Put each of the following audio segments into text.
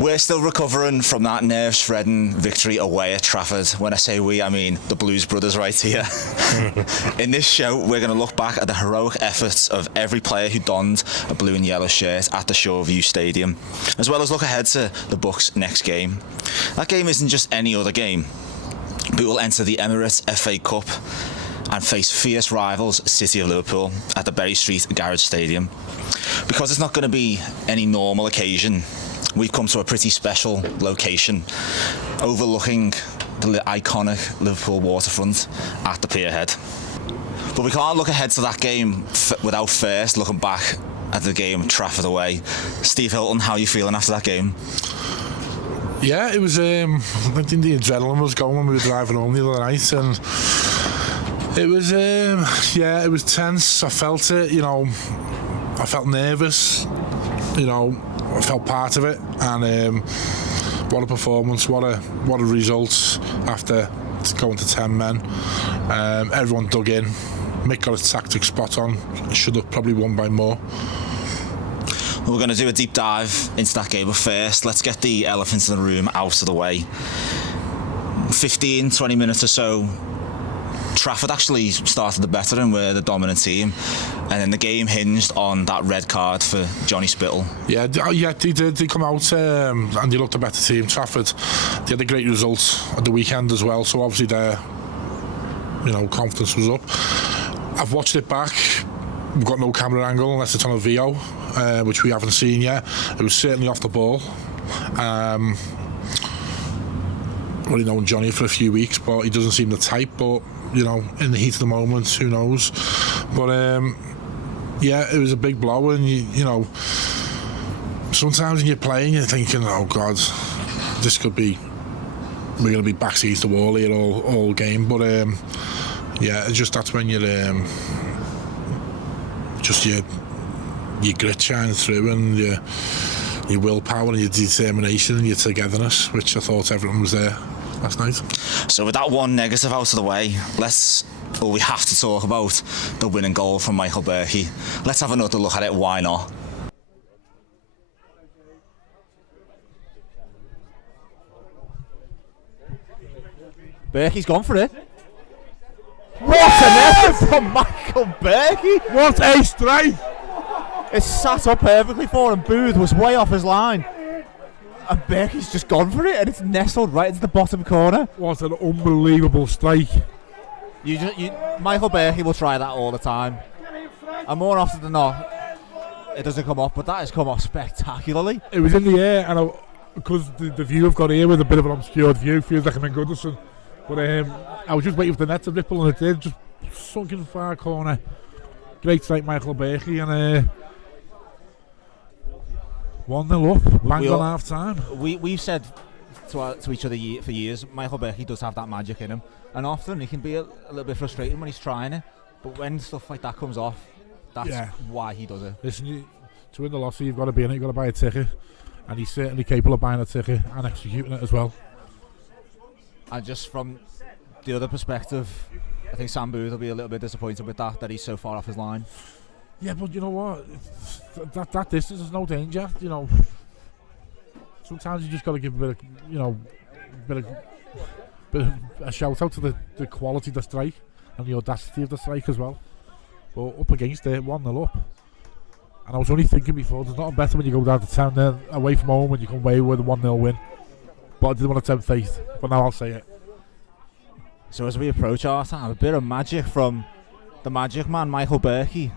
We're still recovering from that nerve-shredding victory away at Trafford. When I say we, I mean the Blues Brothers right here. In this show, we're going to look back at the heroic efforts of every player who donned a blue and yellow shirt at the Shoreview Stadium, as well as look ahead to the Bucks' next game. That game isn't just any other game. Bootle enter the Emirates FA Cup and face fierce rivals City of Liverpool at the Bery Street Garage Stadium. Because it's not going to be any normal occasion, we've come to a pretty special location overlooking the iconic Liverpool waterfront at the pierhead. But we can't look ahead to that game without first looking back at the game Trafford away. Steve Hilton, how are you feeling after that game? Yeah, it was, I think the adrenaline was going when we were driving home the other night, and it was, it was tense. I felt it, I felt nervous, I felt part of it, and what a performance, what a result after going to 10 men. Everyone dug in. Mick got his tactics spot on. Should have probably won by more. We're going to do a deep dive into that game, but first let's get the elephants in the room out of the way. 15-20 minutes or so, Trafford actually started the better and were the dominant team, and then the game hinged on that red card for Johnny Spittle. Yeah, they did. They come out and they looked a better team. Trafford, they had a great result at the weekend as well, so obviously their confidence was up. I've watched it back. We've got no camera angle unless it's on a VO, which we haven't seen yet. It was certainly off the ball. Only known Johnny for a few weeks, but he doesn't seem the type. But in the heat of the moment, who knows? But it was a big blow, and sometimes when you're playing, you're thinking, oh God, this could be, we're going to be backs against the wall here all game. But it's just that's when you're just your grit shines through, and your willpower and your determination and your togetherness, which I thought everyone was there last night. So with that one negative out of the way, we have to talk about the winning goal from Michael Bery. Let's have another look at it, why not? Bery's gone for it. What an effort from Michael Bery! What a strike! It's sat up perfectly for him. Booth was way off his line, and Bery's just gone for it, and it's nestled right into the bottom corner. What an unbelievable strike! Michael Bery will try that all the time, and more often than not, it doesn't come off. But that has come off spectacularly. It was in the air, and because the view I've got here with a bit of an obscured view, feels like I'm in Goodison. But I was just waiting for the net to ripple, and it did. Just sunk in the far corner. Great strike, Michael Bery, and 1-0 up, bang on half time. We've said to each other for years, Michael Bery does have that magic in him, and often he can be a little bit frustrating when he's trying it, but when stuff like that comes off, that's why he does it. Listen, to win the lottery, you've got to be in it, you've got to buy a ticket, and he's certainly capable of buying a ticket and executing it as well. And just from the other perspective, I think Sam Booth will be a little bit disappointed with that he's so far off his line. Yeah, but you know what? That distance is no danger. Sometimes you just got to give a bit of a shout out to the quality of the strike and the audacity of the strike as well. But up against it, 1-0 up. And I was only thinking before, there's nothing better when you go down to town there, away from home, when you come away with a 1-0 win. But I didn't want to tempt fate, but now I'll say it. So as we approach our time, a bit of magic from the magic man, Michael Bery.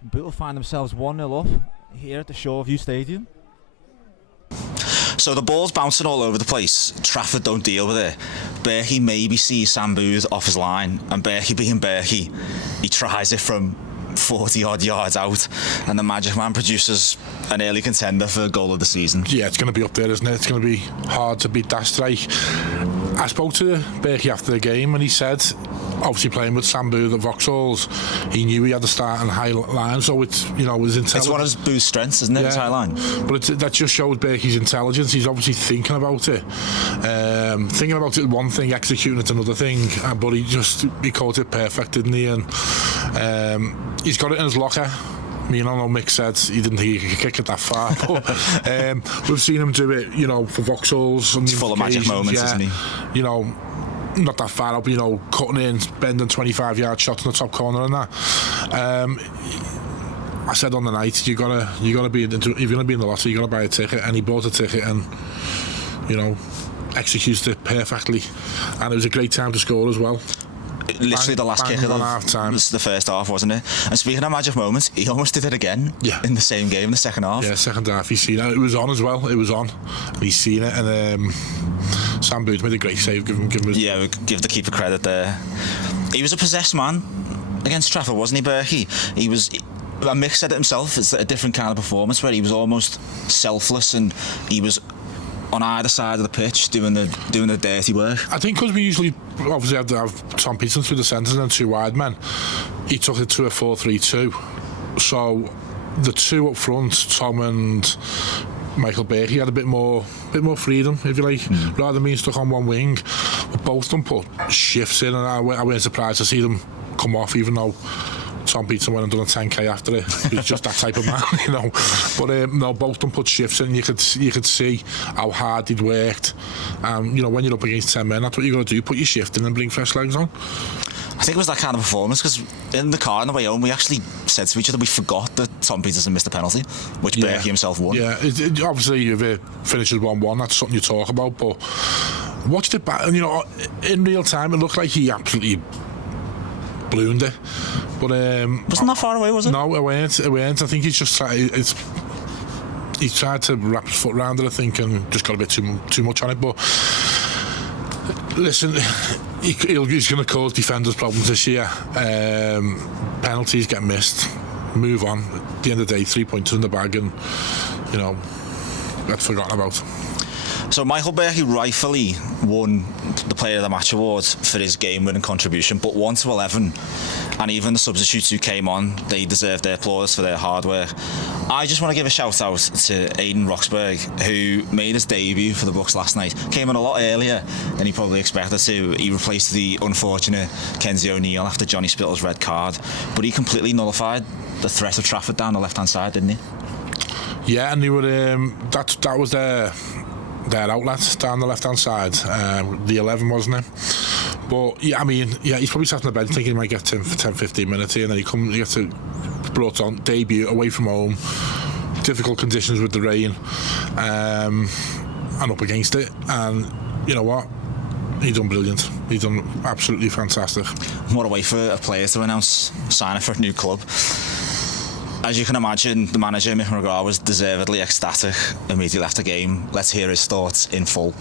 Bootle find themselves 1-0 up here at the Shoreview Stadium. So the ball's bouncing all over the place. Trafford don't deal with it. Bery maybe sees Sam Booth off his line, and Bery being Bery, he tries it from 40 odd yards out, and the magic man produces an early contender for goal of the season. Yeah, it's going to be up there, isn't it? It's going to be hard to beat that strike. I spoke to Bery after the game, and he said, obviously playing with Sam Booth at Vauxhalls, he knew he had to start on high line, so it's, his intelligence. It's one of Booth's strengths, isn't it? His high line. But that just shows Bery's intelligence. He's obviously thinking about it. Thinking about it one thing, executing it another thing, but he caught it perfect, didn't he? And he's got it in his locker. I know Mick said he didn't think he could kick it that far, but we've seen him do it, for Vauxhalls. He's full of magic moments, isn't he? Not that far up, cutting in, bending 25-yard shots in the top corner and that. I said on the night, you gotta be if you're gonna be in the lottery, you gotta buy a ticket, and he bought a ticket and executed it perfectly, and it was a great time to score as well. Literally the last kick of the first half, wasn't it? And speaking of magic moments, he almost did it again in the same game in the second half. Yeah, second half, he's seen it. It was on as well. It was on. And he's seen it, and Sam Booth made a great save. Give him yeah, we give the keeper credit there. He was a possessed man against Trafford, wasn't he, Berkey? He was. Mick said it himself. It's a different kind of performance where he was almost selfless, and he was on either side of the pitch doing the dirty work. I think because we usually obviously have to have Tom Peterson through the centres and 2 wide men, he took it to a 4-3-2. So the 2 up front, Tom and Michael Bery, had a bit more freedom, if you like, rather than being stuck on one wing. But both of them put shifts in, and I wasn't surprised to see them come off, even though Tom Peterson went and done a 10k after it. He was just that type of man, But no, both of them put shifts in. You could see how hard they'd worked. When you're up against 10 men, that's what you got to do. Put your shift in and bring fresh legs on. I think it was that kind of performance, because in the car on the way home, we actually said to each other we forgot that Tom Peterson missed a penalty, which Berkey himself won. Yeah, obviously if it finishes 1-1, that's something you talk about. But watched it back, in real time, it looked like he absolutely ballooned it. But wasn't that far away, was it? No, it weren't. I think he's just he tried to wrap his foot around it, I think, and just got a bit too much on it. But listen, he's going to cause defenders problems this year. Penalties get missed. Move on. At the end of the day, 3 points in the bag, and that's forgotten about. So Michael Berkey rightfully won the Player of the Match award for his game-winning contribution, but 1-11, and even the substitutes who came on, they deserved their applause for their hard work. I just want to give a shout out to Aidan Roxburgh, who made his debut for the Bucks last night. Came on a lot earlier than he probably expected to. He replaced the unfortunate Kenzie O'Neill after Johnny Spittle's red card, but he completely nullified the threat of Trafford down the left-hand side, didn't he? Yeah, and they were that was their outlet down the left-hand side, the 11, wasn't it? But he's probably sat on the bench thinking he might get 10-15 minutes here, and then he gets brought on, debut away from home, difficult conditions with the rain, and up against it, and you know what? He's done brilliant. He's done absolutely fantastic. What a way for a player to announce signing for a new club. As you can imagine, the manager, Mick McGrath, was deservedly ecstatic immediately after game. Let's hear his thoughts in full.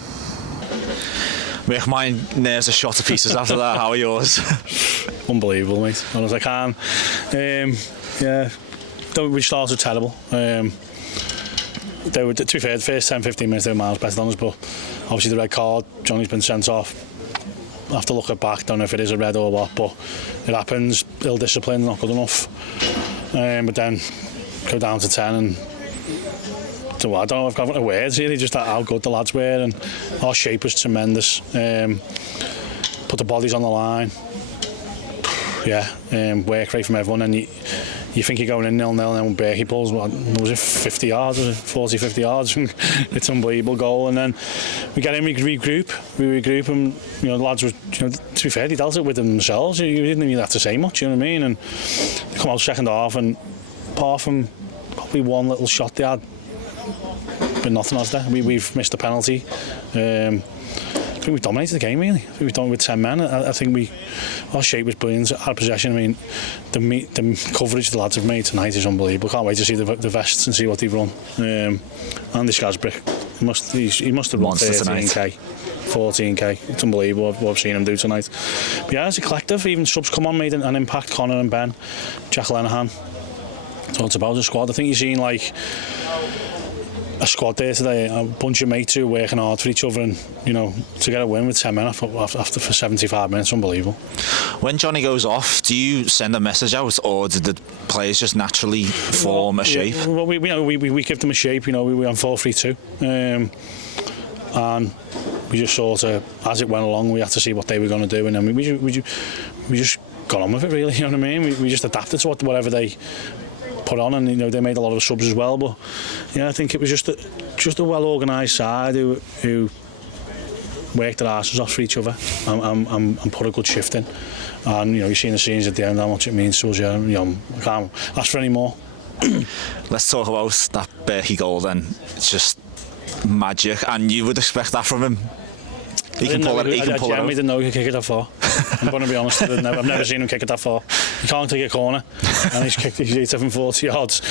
Mick, my nerves are shot to pieces after that. How are yours? Unbelievable, mate. Honest, I can. We started terrible. They were, to be fair, the first 10-15 minutes they were miles better than us, but obviously the red card, Johnny's been sent off. I have to look it back, don't know if it is a red or what, but it happens. Ill discipline, not good enough. But then go down to 10 and I don't know if I've got the words really, just how good the lads were, and our shape was tremendous. Put the bodies on the line. Work rate from everyone, and you think you're going in 0-0, and then when Berkey pulls, was it 50 yards, was it 40-50 yards? It's an unbelievable goal, and then we get in, we regroup, and the lads were, to be fair, they dealt it with themselves. You didn't even have to say much, you know what I mean? And they come out second half, and apart from probably one little shot they had, but nothing else there. We've missed a penalty. I think we've dominated the game, really. I think we've done it with 10 men. I think our shape was brilliant. Our possession, I mean, the coverage the lads have made tonight is unbelievable. Can't wait to see the vests and see what they've run. Andy Scasbrick, he must have run 13k, 14k. It's unbelievable what I've seen him do tonight. But yeah, as a collective, even subs come on, made an impact. Connor and Ben, Jack Lenahan. So it's about the squad. I think you've seen like a squad there today, a bunch of mates who are working hard for each other, and to get a win with 10 men after for 75 minutes, unbelievable. When Johnny goes off, do you send a message out, or did the players just naturally form a shape? Well, we give them a shape. We went 4-3-2, and we just sort of, as it went along, we had to see what they were going to do, and then we just got on with it, really. You know what I mean? We just adapted to whatever they put on, and they made a lot of subs as well. But yeah, I think it was just a well organised side who worked their asses off for each other and put a good shift in. And you've seen the scenes at the end, how much it means to us. I can't ask for any more. Let's talk about that Bery goal then. It's just magic, and you would expect that from him. He can pull it. He can pull it out. I didn't know he could kick it that far. I'm going to be honest. I've never seen him kick it that far. He can't take a corner, and he's kicked it 840 yards.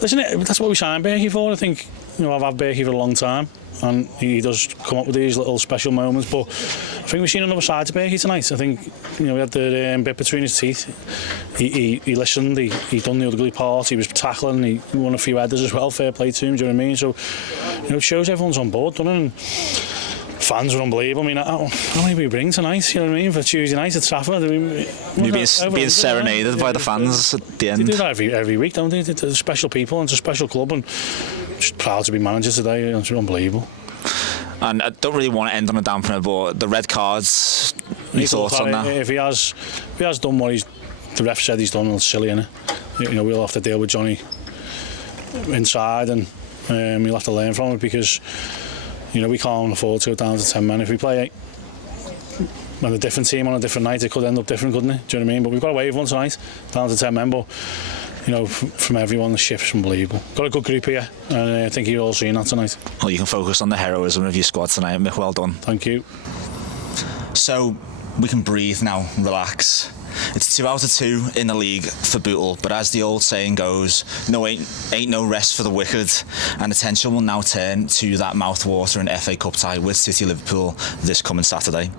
Listen, that's what we signed Bery for. I think I've had Bery for a long time, and he does come up with these little special moments. But I think we've seen another side to Bery tonight. I think we had the bit between his teeth. He listened. He done the ugly part. He was tackling. He won a few headers as well. Fair play to him. Do you know what I mean? So it shows everyone's on board, doesn't it? And fans were unbelievable. I mean, how many we bring tonight? You know what I mean? For Tuesday night at Trafford, you're being serenaded by the fans at the end. They do that every week, don't they? They're special people, and it's a special club, and just proud to be manager today. It's unbelievable. And I don't really want to end on a dampener, but the red cards. Any thoughts on that? If he has done what the ref said he's done, it's silly, innit? We'll have to deal with Johnny inside, and he'll have to learn from it, because we can't afford to go down to 10 men. If we play with a different team on a different night, it could end up different, couldn't it? Do you know what I mean? But we've got away with one tonight, down to 10 men. But from everyone, the shift's unbelievable. Got a good group here, and I think you've all seen that tonight. Well, you can focus on the heroism of your squad tonight, Mick. Well done. Thank you. So we can breathe now, relax. It's 2 out of 2 in the league for Bootle, but as the old saying goes, ain't no rest for the wicked, and attention will now turn to that mouth-watering FA Cup tie with City Liverpool this coming Saturday.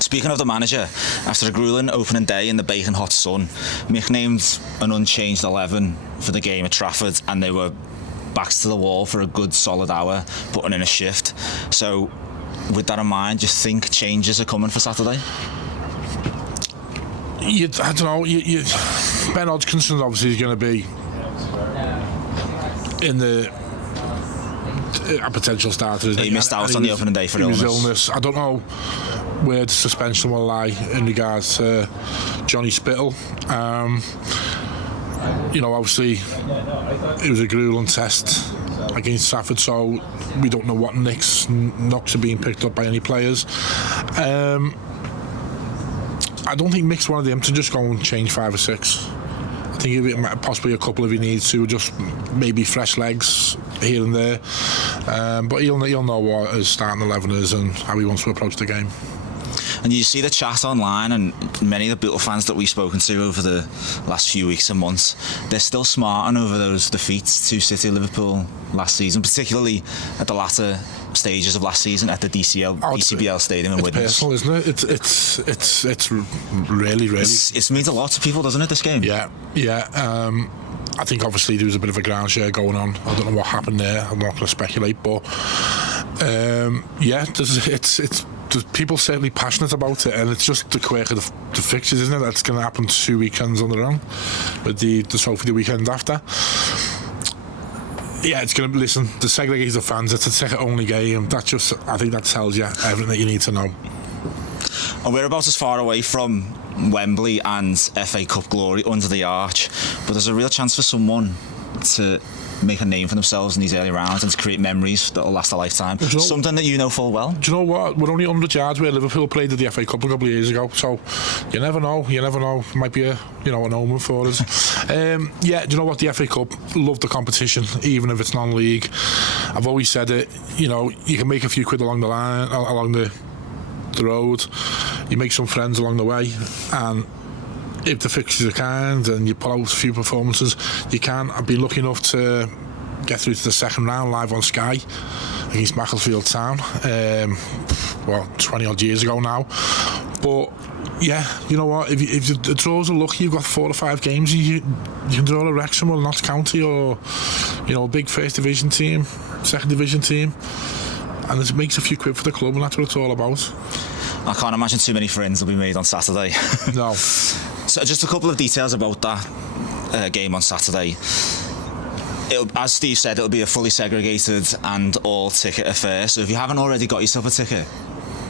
Speaking of the manager, after a gruelling opening day in the baking hot sun, Mick named an unchanged 11 for the game at Trafford, and they were backs to the wall for a good solid hour, putting in a shift. So with that in mind, do you think changes are coming for Saturday? I don't know. Ben Hodgkinson's obviously is going to be in a potential starter. He missed out on the opening day for illness. I don't know where the suspension will lie in regards to Johnny Spittle. Obviously, it was a grueling test against Trafford, so we don't know what knocks are being picked up by any players. I don't think Mick's one of them to just go and change 5 or 6. I think he'll possibly a couple if he needs to, just maybe fresh legs here and there. But he'll know what his starting 11 is and how he wants to approach the game. And you see the chat online, and many of the Bootle fans that we've spoken to over the last few weeks and months, they're still smarting over those defeats to City Liverpool last season, particularly at the latter stages of last season at the ECBL Stadium in Widnes. It's personal, isn't it? It's really. It means a lot to people, doesn't it, this game? Yeah. I think obviously there was a bit of a ground share going on. I don't know what happened there. I'm not going to speculate, but there's people certainly passionate about it, and it's just the quirk of the fixtures, isn't it? That's going to happen 2 weekends on their own, with the trophy the weekend after. Yeah, it's going to listen. The segregated fans. It's a ticket-only game. I think that tells you everything that you need to know. And we're about as far away from Wembley and FA Cup glory under the arch, but there's a real chance for someone to make a name for themselves in these early rounds and to create memories that will last a lifetime. Something that you know full well. Do you know what? We're only 100 yards where Liverpool played at the FA Cup a couple of years ago, so you never know. It might be an omen for us. Do you know what? The FA Cup, love the competition, even if it's non-league. I've always said it. You can make a few quid along the line, along the road. You make some friends along the way, and if the fixtures are kind and you pull out a few performances, you can. I've been lucky enough to get through to the second round live on Sky against Macclesfield Town 20 odd years ago now. But yeah, you know what, if the draws are lucky, you've got 4 or 5 games, you can draw a Wrexham or Notts County or a big first division team, second division team, and it makes a few quid for the club, and that's what it's all about. I can't imagine too many friends will be made on Saturday. No. So just a couple of details about that game on Saturday. As Steve said, it'll be a fully segregated and all ticket affair. So if you haven't already got yourself a ticket,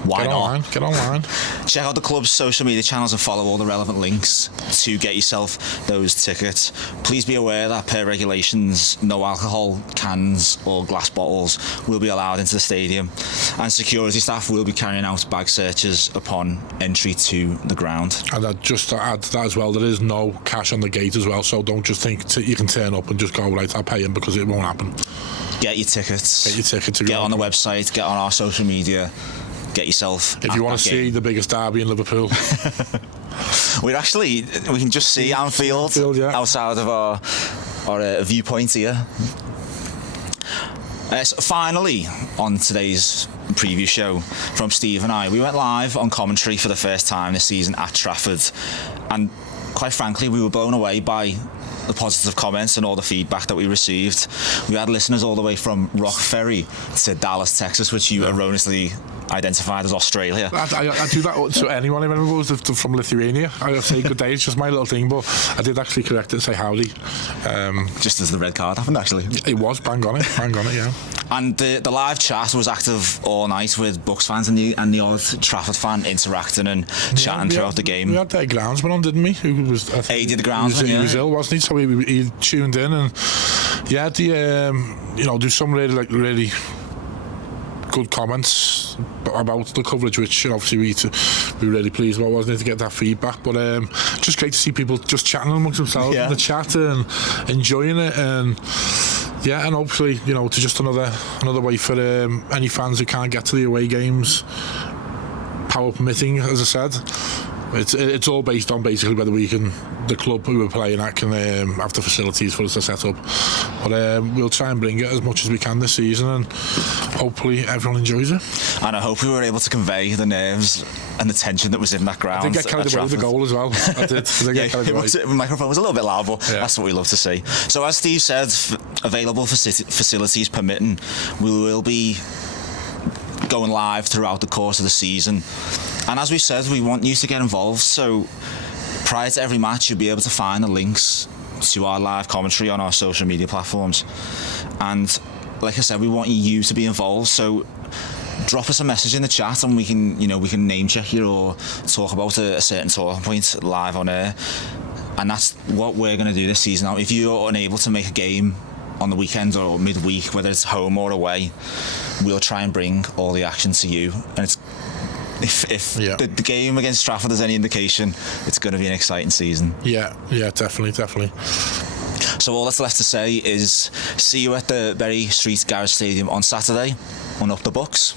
Why not? Get online. Check out the club's social media channels and follow all the relevant links to get yourself those tickets. Please be aware that per regulations, no alcohol cans or glass bottles will be allowed into the stadium, and security staff will be carrying out bag searches upon entry to the ground. And just to add to that as well, there is no cash on the gate as well, so don't just think you can turn up and just go, right, I'll pay him, because it won't happen. Get your tickets. To get go. on the website, get on our social media, get yourself. If you want to see the biggest derby in Liverpool. We can just see Anfield outside of our viewpoint here. So finally, on today's preview show from Steve and I, we went live on commentary for the first time this season at Trafford, and quite frankly, we were blown away by the positive comments and all the feedback that we received. We had listeners all the way from Rock Ferry to Dallas, Texas, which you erroneously identified as Australia. I do that to anyone who goes from Lithuania. I say good day, it's just my little thing, but I did actually correct it and say howdy. Just as the red card happened, actually. It was bang on it, yeah. And the live chat was active all night with Bucks fans and the odd Trafford fan interacting and chatting throughout the game. We had their groundsman on, didn't we? Who was? He did the groundsman. He was ill, wasn't he? So he tuned in, and do some really good comments about the coverage, which obviously we were really pleased about, wasn't it, to get that feedback. But just great to see people just chatting amongst themselves in the chat and enjoying it, and hopefully to just another way for any fans who can't get to the away games, power permitting, as I said. It's all based on basically whether the club who we're playing at can have the facilities for us to set up. But we'll try and bring it as much as we can this season, and hopefully everyone enjoys it. And I hope we were able to convey the nerves and the tension that was in that ground. I did get carried away with the goal as well. I did get carried away. The microphone was a little bit loud, but that's what we love to see. So as Steve said, available facilities permitting, we will be going live throughout the course of the season. And as we said, we want you to get involved, so prior to every match you'll be able to find the links to our live commentary on our social media platforms. And like I said, we want you to be involved, so drop us a message in the chat and we can name check you or talk about a certain talking point live on air. And that's what we're going to do this season. Now, if you're unable to make a game on the weekend or midweek, whether it's home or away, we'll try and bring all the action to you. And it's if the game against Trafford is any indication, it's going to be an exciting season. Yeah, definitely. So all that's left to say is see you at the Bery Street Garage Stadium on Saturday, on Up the Bucks.